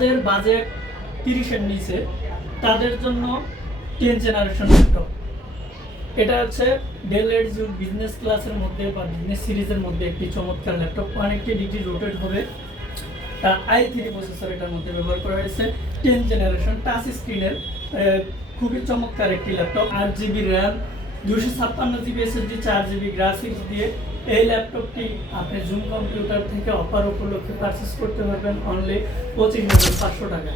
তাদের বাজেট 30-এর নিচে তাদের জন্য 10 জেনারেশন ল্যাপটপ। এটা হচ্ছে ডেল এডিসিউড বিজনেস ক্লাসের মধ্যে বা বিজনেস সিরিজের মধ্যে একটি চমৎকার ল্যাপটপ। অনেকটি ডিগ্রি রোটেট হবে। i3 প্রসেসর এটার মধ্যে ব্যবহার করা হয়েছে। 10 জেনারেশন টাচ স্ক্রিনের খুবই চমৎকার একটি laptop. 8GB RAM, 256GB SSD, 4GB graphics দিয়ে এই ল্যাপটপটি আপনি জুম কম্পিউটার থেকে অফার উপলক্ষে পারচেস করতে পারবেন অনলি 25,500 টাকা।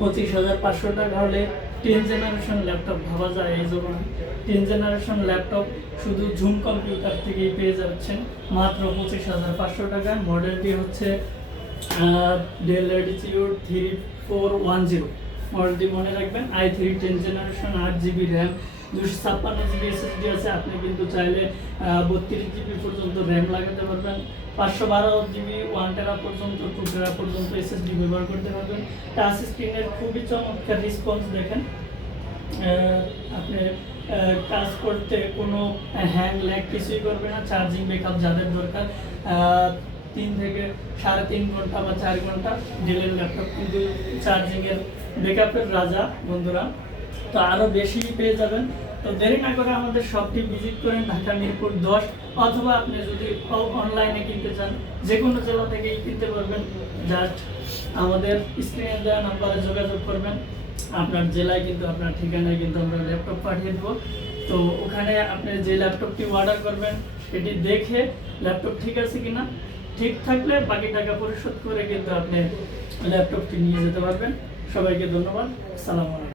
25,500 টাকা হলে 10 জেনারেশন ল্যাপটপ ভাবা যায় এই জমানায়। 10 জেনারেশন ল্যাপটপ শুধু জুম কম্পিউটার থেকেই পেয়ে যাচ্ছেন মাত্র 25,500 টাকায়। মডেলটি হচ্ছে ডেল ল্যাটিটিউড 3410 মডেলটি মনে রাখবেন। i3 10 generation, 8GB RAM, 256GB SSD আছে। আপনি কিন্তু চাইলে 32GB পর্যন্ত র্যাম লাগাতে পারবেন। 512GB 1TB পর্যন্ত 2TB পর্যন্ত SSD ব্যবহার করতে পারবেন। টাচ স্ক্রিনের খুবই চমৎকার রেসপন্স দেখেন। আপনি কাজ করতে কোনো হ্যাং ল্যাগ কিছুই করবে না। চার্জিং ব্যাকআপ যাদের দরকার 3 থেকে 3.5 ঘন্টা বা 4 ঘন্টা, ডেলের ল্যাপটপ কিন্তু চার্জিংয়ের ব্যাকআপের রাজা বন্ধুরা। তো আরও বেশি পেয়ে যাবেন। তো দেরি না করে আমাদের শপটি ভিজিট করেন, ঢাকা মিরপুর 10, অথবা আপনি যদি অনলাইনে কিনতে চান যে কোনো জেলা থেকেই কিনতে পারবেন। জাস্ট আমাদের স্ক্রিনে দেওয়া নাম্বারে যোগাযোগ করবেন। আপনার জেলায় কিন্তু আপনার ঠিকানায় কিন্তু আমরা ল্যাপটপ পাঠিয়ে দেবো। তো ওখানে আপনি যে ল্যাপটপটি অর্ডার করবেন সেটি দেখে ল্যাপটপ ঠিক আছে কিনা, ঠিক থাকলে বাকি টাকা পরিশোধ করে কিন্তু আপনি ল্যাপটপটি নিয়ে যেতে পারবেন। সবাইকে ধন্যবাদ। আসসালামু আলাইকুম।